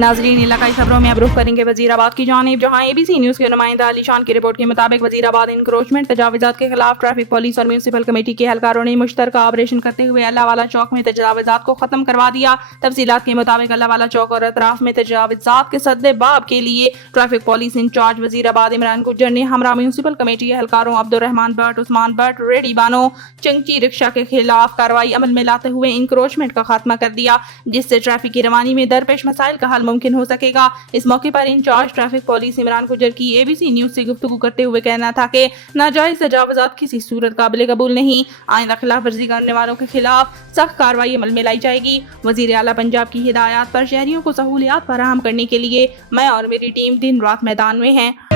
नाज़रीन, इलाकाई खबरों में अब रुख करेंगे वजीराबाद की जानिब, जहां ABC न्यूज़ के नुमाइंदा अली शान की रिपोर्ट के मुताबिक वजीराबाद इंक्रोचमेंट तजावुज़ात के खिलाफ ट्रैफिक पुलिस और म्यूनसिपल कमेटी के एहलकारों ने मुश्तरका ऑपरेशन करते हुए अल्लाहवाला चौक में तजावुज़ात को खत्म करवा दिया। तफसीलात के मुताबिक अल्लाहवाला चौक और अतराफ में तजावुज़ात के सद्देबाब के लिए traffic police incharge Wazirabad Imran Gujjar ने हमरा municipal committee एहलकारों Abdurrahman Bhatt, Usman Bhatt, ready Bano, Chunky rickshaw के खिलाफ कार्रवाई अमल में लाते हुए इंक्रोचमेंट का खात्मा कर दिया, जिससे ट्रैफिक की रवानी में दरपेश मसाइल का हल मुमकिन हो सकेगा। इस मौके पर in charge traffic police Imran Gujjar की ABC न्यूज़ से गुफ्तगू करते हुए कहना था कि नाजायज तजावुज़ात किसी सूरत काबिल कबूल नहीं, आइंदा खिलाफ वर्जी करने वालों के खिलाफ सख्त कार्रवाई अमल में लाई जाएगी। वज़ीर आला पंजाब की हिदायत पर शहरियों को सहूलियात फराहम करने के लिए मैं और मेरी टीम दिन रात मैदान में हैं।